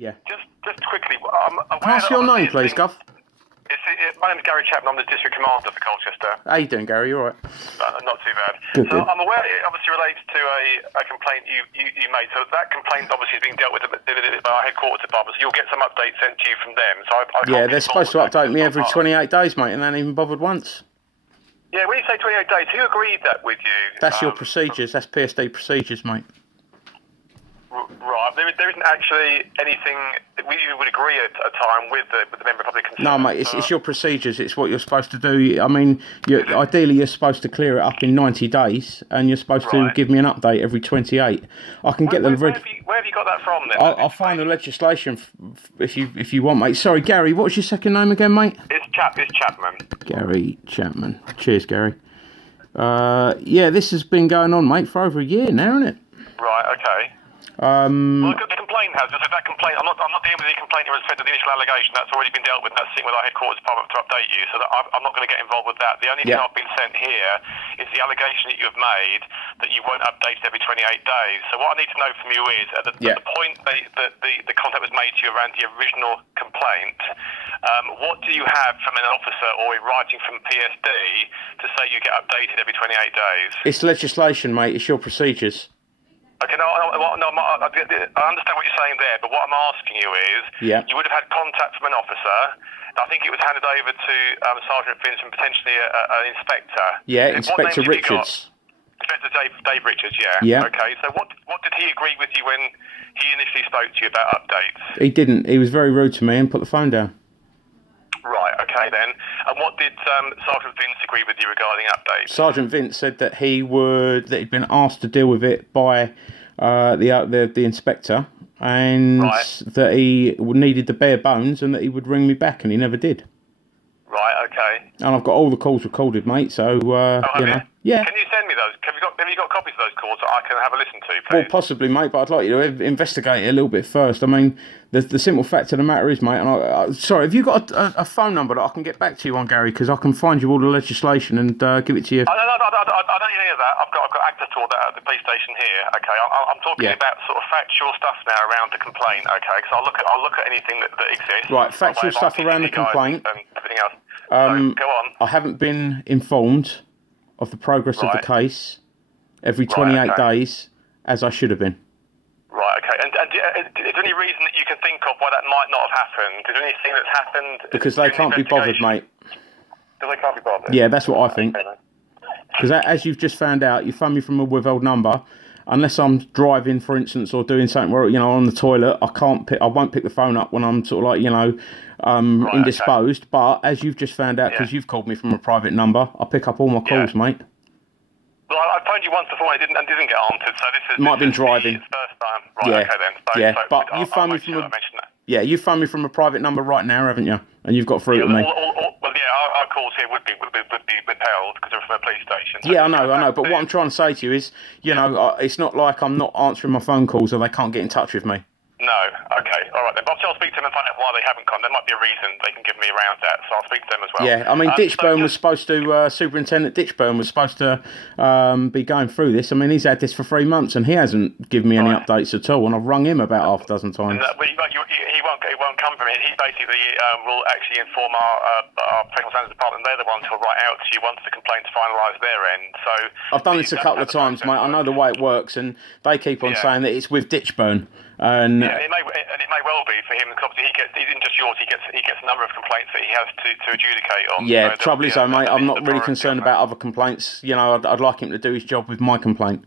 Yeah. Just quickly, Can I ask your name, please, Gov? My name is Gary Chapman. I'm the District Commander for Colchester. How you doing, Gary? You all right? Not too bad. Good. I'm aware it obviously relates to a complaint you made. So that complaint obviously is being dealt with by our headquarters department. So you'll get some updates sent to you from them. So Yeah, they're supposed to update me every 28 days, mate, and they haven't even bothered once. Yeah, when you say 28 days, who agreed that with you? That's your procedures. That's PSD procedures, mate. Right, there isn't actually anything we would agree at a time with the member of public concern. No, mate, it's your procedures. It's what you're supposed to do. I mean, ideally you're supposed to clear it up in 90 days, and you're supposed to give me an update every 28. I can get the. Where have you got that from then? I'll find the legislation if you want, mate. Sorry, Gary. What's your second name again, mate? It's Chapman. Gary Chapman. Cheers, Gary. Yeah, this has been going on, mate, for over a year now, isn't it? Right. Okay. Well, the complaint has. So that complaint, I'm not dealing with the complaint in respect of the initial allegation. That's already been dealt with. That's sitting with our headquarters department to update you. So I'm not going to get involved with that. The only thing I've been sent here is the allegation that you've made that you won't update it every 28 days. So what I need to know from you is at the point that the contact was made to you around the original complaint, what do you have from an officer or in writing from PSD to say you get updated every 28 days? It's legislation, mate. It's your procedures. Okay, no, I understand what you're saying there, but what I'm asking you is, you would have had contact from an officer. I think it was handed over to Sergeant Vince and potentially an inspector. Yeah, Inspector Richards. Inspector Dave Richards, yeah. Yeah. Okay, so what did he agree with you when he initially spoke to you about updates? He didn't. He was very rude to me and put the phone down. Right, okay then. And what did Sergeant Vince agree with you regarding updates? Sergeant Vince said that he'd been asked to deal with it by the inspector, and that he needed the bare bones and that he would ring me back, and he never did. Right, okay. And I've got all the calls recorded, mate, so, you know. Yeah. Can you send me those? Have you got copies of those calls that I can have a listen to, please? Well, possibly, mate, but I'd like you to investigate it a little bit first. I mean, the simple fact of the matter is, mate, and sorry, have you got a phone number that I can get back to you on, Gary? Because I can find you all the legislation and give it to you. I don't need any of that. I've got access to all that at the police station here. Okay, I'm talking about sort of factual stuff now around the complaint. Okay, because I'll look at anything that exists. Right, factual stuff around the complaint. And everything else. So, go on. I haven't been informed of the progress of the case every 28 days as I should have been. Right, okay. And is there any reason that you can think of why that might not have happened? Is there anything that's happened? Because they can't be bothered, mate. Because they can't be bothered? Yeah, that's what I think. Because as you've just found out, you phoned me from a withheld number. Unless I'm driving, for instance, or doing something where, on the toilet, I won't pick the phone up when I'm sort of like, indisposed. Okay. But as you've just found out, because you've called me from a private number, I pick up all my calls, mate. Well, I phoned you once before and didn't get answered, so this is... Might have been driving. It's first time. Right, okay then. So, but you phoned me from a... Yeah, you phoned me from a private number right now, haven't you? And you've got through to me. Our calls here would be withheld because they're from a police station. So yeah, I know. But what I'm trying to say to you is, it's not like I'm not answering my phone calls or they can't get in touch with me. No. Okay. All right then. But I'll speak to them and find out why they haven't come. There might be a reason they can give me around that, so I'll speak to them as well. Yeah. I mean, Ditchburn was supposed to. Superintendent Ditchburn was supposed to be going through this. I mean, he's had this for 3 months and he hasn't given me any updates at all. And I've rung him about half a dozen times. He won't come from it. He basically will actually inform our professional standards department. They're the ones who will write out to you once the complaint's finalised their end. So I've done this a couple of times, mate. I know the way it works, and they keep on saying that it's with Ditchburn. And it may well be for him because obviously he isn't just yours. He gets a number of complaints that he has to adjudicate on. Yeah, the trouble is though, mate, I'm not really concerned about other complaints. I'd like him to do his job with my complaint.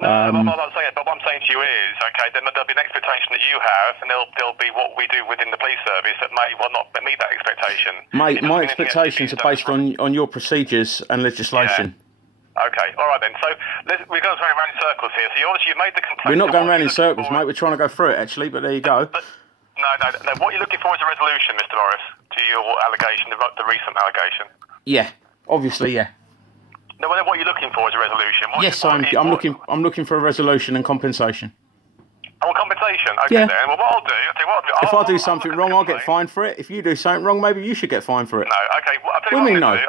I'm not saying it, but what I'm saying to you is, okay, then there'll be an expectation that you have, and there'll be what we do within the police service that may well not meet that expectation. Mate, my expectations are based on your procedures and legislation. Yeah. Okay, all right then. So we're going to go around in circles here. So you made the complaint. We're not going around in circles, mate. We're trying to go through it, actually, but there you go. No. What you're looking for is a resolution, Mr. Morris, to your allegation, the recent allegation. Yeah, obviously, yeah. No, what you're looking for is a resolution. I'm looking for a resolution and compensation. Oh, compensation? Okay then. Well, what I'll do... If I do something wrong, I'll get fined for it. If you do something wrong, maybe you should get fined for it. No, okay. Well, I'll tell you what I'm going to do.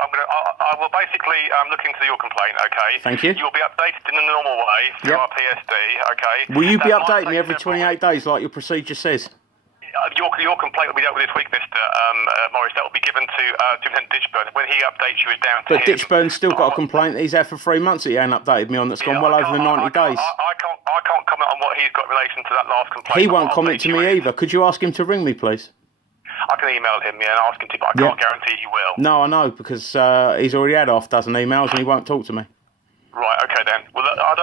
I will basically look into your complaint, okay? Thank you. You'll be updated in the normal way through our PSD, okay? Will you be updating me every 28 days like your procedure says? your complaint will be dealt with this week, Mr. Morris. That will be given to Lieutenant Ditchburn when he updates you as down to But him. Ditchburn's still got a complaint that he's had for 3 months that he ain't updated me on. That's gone well over the 90 days. I can't comment on what he's got in relation to that last complaint. He won't comment to me either. Could you ask him to ring me, please? I can email him, and ask him to, but I can't guarantee he will. No, I know, because he's already had half a dozen emails and he won't talk to me. Right, okay then. Well, I don't